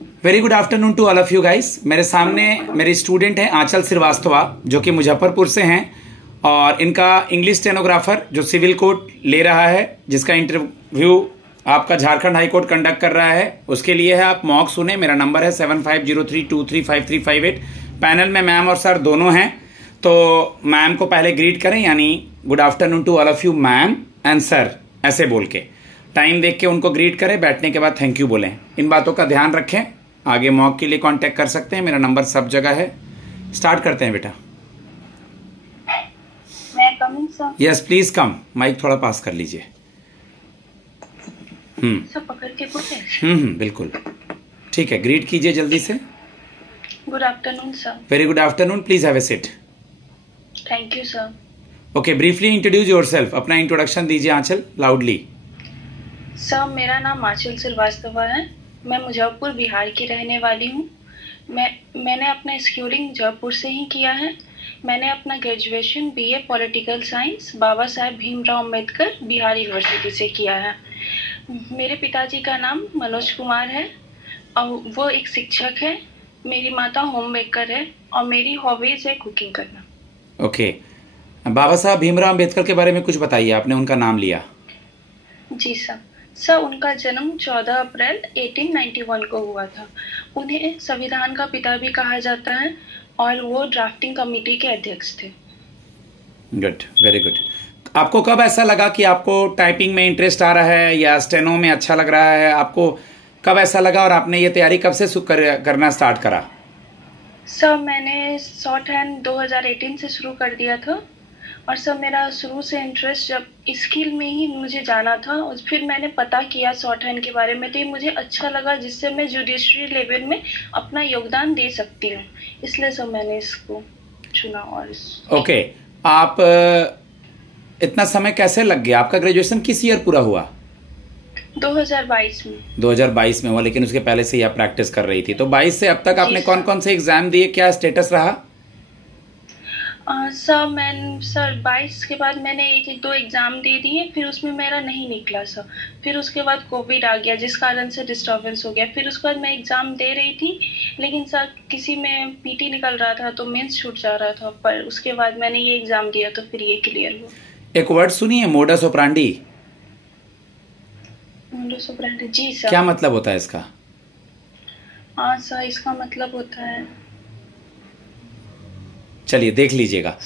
Very good afternoon to all of you guys. मेरे सामने मेरे स्टूडेंट हैं आंचल श्रीवास्तवा, जो कि मुजफ्फरपुर से हैं, और इनका इंग्लिश स्टेनोग्राफर जो सिविल कोर्ट ले रहा है, जिसका इंटरव्यू आपका झारखंड हाई कोर्ट कंडक्ट कर रहा है, उसके लिए है। आप मॉक सुने। मेरा नंबर है 7503235358। पैनल में मैम और सर दोनों हैं, तो मैम को पहले ग्रीट करें, यानी good afternoon to all of you ma'am and sir, ऐसे बोल के टाइम देख के उनको ग्रीट करें। बैठने के बाद थैंक यू बोलें। इन बातों का ध्यान रखें। आगे मॉक के लिए कांटेक्ट कर सकते हैं, मेरा नंबर सब जगह है। स्टार्ट करते हैं बेटा। Yes please come. माइक थोड़ा पास कर लीजिए। सब पकड़ के बोले। बिल्कुल ठीक है। ग्रीट कीजिए जल्दी से। Good afternoon sir. Very good afternoon. Please have a seat. Thank you sir. Okay, briefly introduce yourself. अपना इंट्रोडक्शन दीजिए आंचल, लाउडली। सर मेरा नाम आंचल श्रीवास्तवा है। मैं मुजफ्फरपुर बिहार की रहने वाली हूँ। मैंने अपना स्कूलिंग जयपुर से ही किया है। मैंने अपना graduation BA political science Baba Saheb Bhimrao Ambedkar Bihar university से किया है। मेरे पिताजी का नाम मनोज कुमार है और वो एक शिक्षक है। मेरी माता होम मेकर है और मेरी हॉबीज है कुकिंग करना। ओके, बाबा साहब भीमराव अम्बेडकर के बारे में कुछ बताइए। आपने उनका नाम लिया। जी सर, उनका जन्म 14 अप्रैल 1891 को हुआ था। उन्हें संविधान का पिता भी कहा जाता है और वो ड्राफ्टिंग कमेटी के अध्यक्ष थे। Good, very good. आपको कब ऐसा लगा कि आपको टाइपिंग में इंटरेस्ट आ रहा है या स्टेनो में अच्छा लग रहा है? आपको कब ऐसा लगा और आपने ये तैयारी कब से करना स्टार्ट करा? सर मैंने शॉर्ट हैंड 2018 से शुरू कर दिया था। और सर मेरा शुरू से इंटरेस्ट जब स्किल में ही मुझे जाना था, और फिर मैंने पता किया शॉर्ट हैंड के बारे में, तो ये मुझे अच्छा लगा, जिससे मैं जुडिशरी लेवल में अपना योगदान दे सकती हूँ। इसलिए सर मैंने इसको चुना। और ओके, आप इतना समय कैसे लग गया? आपका ग्रेजुएशन किस ईयर पूरा हुआ? 2022 में। 2022 में हुआ, लेकिन उसके पहले से ही आप प्रैक्टिस कर रही थी। तो 22 से अब तक आपने कौन कौन से एग्जाम दिए? क्या स्टेटस रहा? सर 22 के बाद मैंने एक दो एग्ज़ाम दे दिए, फिर उसमें मेरा नहीं निकला सर। फिर उसके बाद कोविड आ गया, जिस कारण से डिस्टर्बेंस हो गया। फिर उसके बाद मैं एग्ज़ाम दे रही थी, लेकिन सर किसी में पीटी निकल रहा था तो मेंस छूट जा रहा था। पर उसके बाद मैंने ये एग्ज़ाम दिया तो फिर ये क्लियर हुआ। एक वर्ड सुनिए, मोडस ऑपरेंडी। Modus operandi? जी सर। क्या मतलब होता है इसका? हाँ सर, इसका मतलब होता है, चलिए देख लीजिएगा।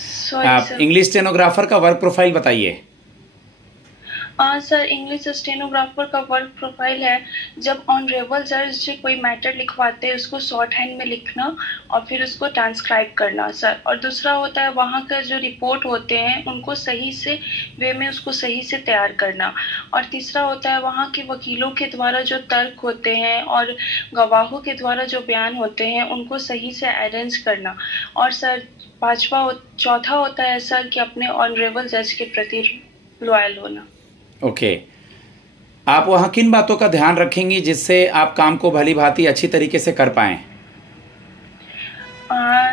आप इंग्लिश स्टेनोग्राफर का वर्क प्रोफाइल बताइए। सर इंग्लिश स्टेनोग्राफर का वर्क प्रोफाइल है, जब ऑनरेबल जज कोई मैटर लिखवाते हैं उसको शॉर्ट हैंड में लिखना और फिर उसको ट्रांसक्राइब करना सर। और दूसरा होता है वहाँ का जो रिपोर्ट होते हैं उनको सही से वे में उसको सही से तैयार करना। और तीसरा होता है वहाँ के वकीलों के द्वारा जो तर्क होते हैं और गवाहों के द्वारा जो बयान होते हैं उनको सही से अरेंज करना। और सर चौथा होता है सर कि अपने ऑनरेबल जज के प्रति लॉयल होना। ओके, आप वहाँ किन बातों का ध्यान रखेंगी जिससे आप काम को भली भांति अच्छी तरीके से कर पाएं?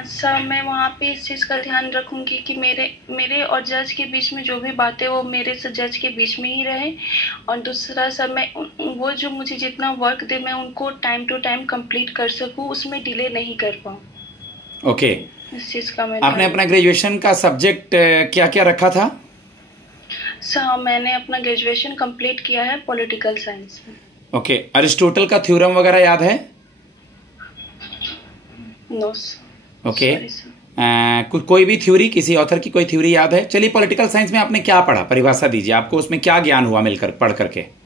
सर मैं वहाँ पे इस चीज़ का ध्यान रखूँगी कि मेरे और जज के बीच में जो भी बातें वो मेरे से जज के बीच में ही रहे। और दूसरा सर मैं वो जो मुझे जितना वर्क दे मैं उनको टाइम टू टाइम कंप्लीट कर सकूँ, उसमें डिले नहीं कर पाऊँ। ओके, इस चीज़ का मैं आपने अपना ग्रेजुएशन का सब्जेक्ट क्या क्या रखा था? सर मैंने अपना ग्रेजुएशन कंप्लीट किया है पॉलिटिकल साइंस में। ओके, अरिस्टोटल का थ्योरम वगैरह याद है? No sir. ओके, कोई भी थ्योरी, किसी ऑथर की कोई थ्योरी याद है? चलिए, पॉलिटिकल साइंस में आपने क्या पढ़ा, परिभाषा दीजिए। आपको उसमें क्या ज्ञान हुआ मिलकर पढ़ करके?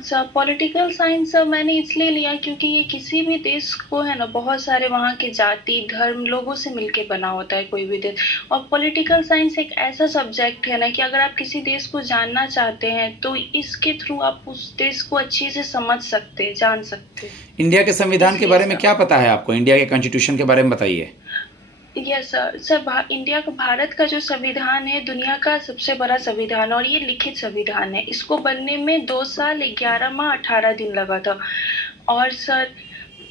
सर पॉलिटिकल साइंस सर मैंने इसलिए लिया क्योंकि ये किसी भी देश को है ना, बहुत सारे वहाँ के जाति धर्म लोगों से मिलके बना होता है कोई भी देश। और पॉलिटिकल साइंस एक ऐसा सब्जेक्ट है ना कि अगर आप किसी देश को जानना चाहते हैं तो इसके थ्रू आप उस देश को अच्छे से समझ सकते हैं, जान सकते हैं। इंडिया के संविधान के बारे में क्या पता है आपको? इंडिया के कॉन्स्टिट्यूशन के बारे में बताइए। यस सर, इंडिया का, भारत का जो संविधान है दुनिया का सबसे बड़ा संविधान और ये लिखित संविधान है। इसको बनने में 2 साल 11 माह 18 दिन लगा था। और सर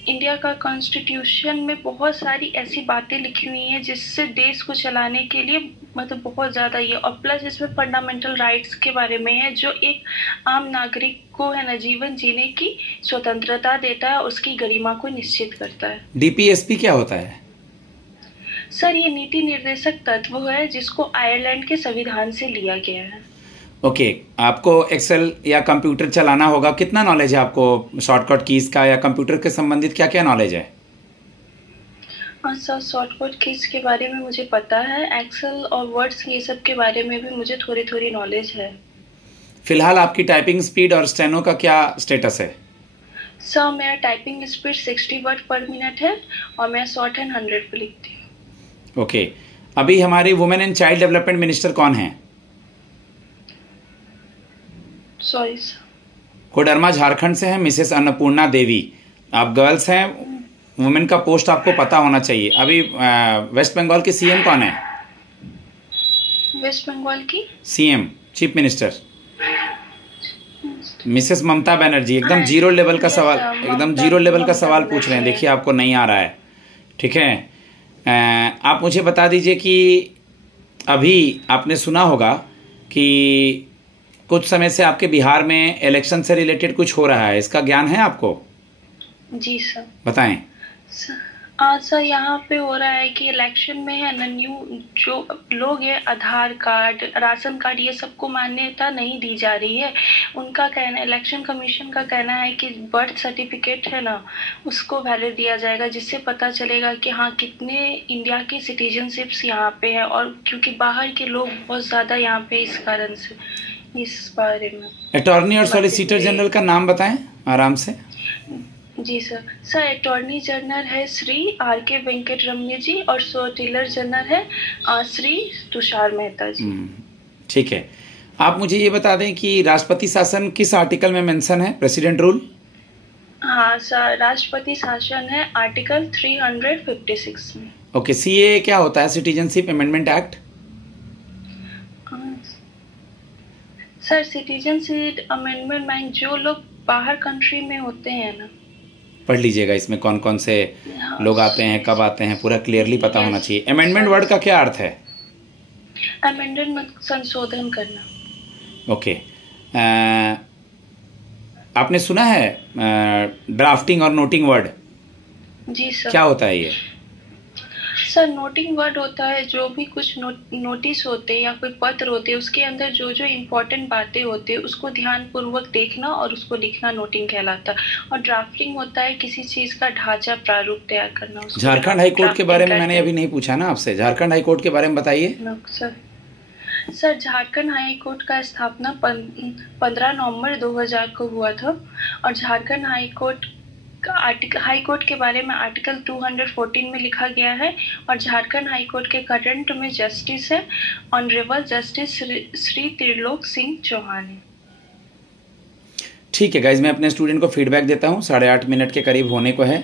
इंडिया का कॉन्स्टिट्यूशन में बहुत सारी ऐसी बातें लिखी हुई हैं जिससे देश को चलाने के लिए मतलब बहुत ज़्यादा ये, और प्लस इसमें फंडामेंटल राइट्स के बारे में है जो एक आम नागरिक को है ना जीवन जीने की स्वतंत्रता देता है, उसकी गरिमा को निश्चित करता है। डीपीएसपी क्या होता है? सर ये नीति निर्देशक तत्व है जिसको आयरलैंड के संविधान से लिया गया है। ओके, आपको एक्सेल या कंप्यूटर चलाना होगा, कितना नॉलेज है आपको शॉर्टकट कीज का, या कंप्यूटर के संबंधित क्या क्या नॉलेज है? हाँ सर, शॉर्टकट कीज के बारे में मुझे पता है, एक्सेल और वर्ड्स ये सब के बारे में भी मुझे थोड़ी थोड़ी नॉलेज है। फिलहाल आपकी टाइपिंग स्पीड और स्टेनो का क्या स्टेटस है? सर मेरा टाइपिंग स्पीड 60 वर्ड पर मिनट है और मैं शॉर्ट हैंड 100 पे लिखती हूँ। ओके, अभी हमारी women and child development minister कौन है? सॉरी सर, कोडरमा झारखंड से है मिसेस अन्नपूर्णा देवी। आप गर्ल्स हैं, वुमेन का पोस्ट आपको पता होना चाहिए। अभी वेस्ट बंगाल की सीएम कौन है? वेस्ट बंगाल की CM chief minister Mrs Mamata Banerjee. एकदम जीरो लेवल का सवाल, एकदम जीरो लेवल का सवाल पूछ रहे हैं। देखिए आपको नहीं आ रहा है, ठीक है। आप मुझे बता दीजिए कि अभी आपने सुना होगा कि कुछ समय से आपके बिहार में इलेक्शन से रिलेटेड कुछ हो रहा है, इसका ज्ञान है आपको? जी सर, बताएं। सर यहाँ पे हो रहा है कि इलेक्शन में है ना न्यू जो लोग हैं आधार कार्ड, राशन कार्ड ये सबको मान्यता नहीं दी जा रही है। उनका कहना, इलेक्शन कमीशन का कहना है कि बर्थ सर्टिफिकेट है ना उसको वैलिड दिया जाएगा, जिससे पता चलेगा कि हाँ कितने इंडिया की सिटीजनशिप्स यहाँ पे है, और क्योंकि बाहर के लोग बहुत ज़्यादा यहाँ पे इस कारण से इस बारे में। अटॉर्नी और सॉलिसिटर जनरल का नाम बताएं आराम से। जी सर, अटॉर्नी जनरल है श्री आर.के. वेंकट रमनी जी और सॉलिसिटर जनरल है श्री तुषार मेहता जी। ठीक है, आप मुझे ये बता दें कि राष्ट्रपति शासन किस आर्टिकल में मेंशन है? President rule? हाँ सर, राष्ट्रपति शासन है आर्टिकल 356 में। ओके, सीए क्या होता है? Citizenship amendment act. Sir citizenship amendment act जो लोग बाहर कंट्री में होते हैं ना, पढ़ लीजिएगा, इसमें कौन कौन से लोग आते हैं, कब आते हैं, पूरा क्लियरली पता होना चाहिए। अमेंडमेंट वर्ड का क्या अर्थ है? अमेंडमेंट संशोधन करना। ओके, आपने सुना है ड्राफ्टिंग और नोटिंग वर्ड? जी सर। क्या होता है ये? सर नोटिंग वर्ड होता है जो भी कुछ नोटिस होते हैं या कोई पत्र होते हैं उसके अंदर जो जो इम्पोर्टेंट बातें होती है उसको ध्यानपूर्वक देखना और उसको लिखना नोटिंग कहलाता है। और ड्राफ्टिंग होता है किसी चीज का ढांचा प्रारूप तैयार करना। झारखंड हाईकोर्ट के बारे में मैंने अभी नहीं पूछा ना आपसे, झारखंड हाईकोर्ट के बारे में बताइए। सर झारखंड हाईकोर्ट का स्थापना 15 नवंबर 2000 को हुआ था और झारखंड हाईकोर्ट के बारे में आर्टिकल 214 में लिखा गया है और झारखंड हाईकोर्ट के करंट में जस्टिस है ऑनरेबल जस्टिस श्री त्रिलोक सिंह चौहान। ठीक है गाइज, मैं अपने स्टूडेंट को फीडबैक देता हूँ। 8.5 मिनट के करीब होने को है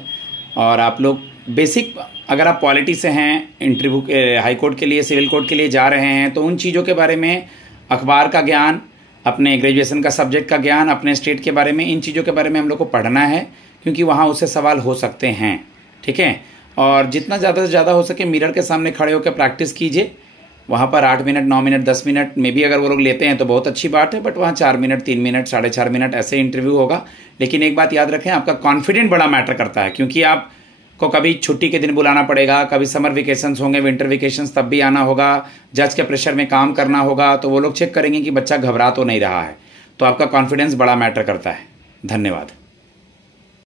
और आप लोग बेसिक, अगर आप पॉलिटी से हैं, इंटरव्यू हाईकोर्ट के लिए, सिविल कोर्ट के लिए जा रहे हैं, तो उन चीज़ों के बारे में अखबार का ज्ञान, अपने ग्रेजुएशन का सब्जेक्ट का ज्ञान, अपने स्टेट के बारे में, इन चीज़ों के बारे में हम लोग को पढ़ना है क्योंकि वहाँ उससे सवाल हो सकते हैं। ठीक है, और जितना ज़्यादा से ज़्यादा हो सके मिरर के सामने खड़े होकर प्रैक्टिस कीजिए। वहाँ पर 8 मिनट, 9 मिनट, 10 मिनट में भी अगर वो लोग लेते हैं तो बहुत अच्छी बात है, बट वहाँ 4 मिनट, 3 मिनट, 4.5 मिनट ऐसे इंटरव्यू होगा। लेकिन एक बात याद रखें, आपका कॉन्फिडेंट बड़ा मैटर करता है क्योंकि आपको कभी छुट्टी के दिन बुलाना पड़ेगा, कभी समर वेकेशंस होंगे, विंटर वेकेशंस, तब भी आना होगा, जज के प्रेशर में काम करना होगा, तो वो लोग चेक करेंगे कि बच्चा घबरा तो नहीं रहा है। तो आपका कॉन्फिडेंस बड़ा मैटर करता है। धन्यवाद।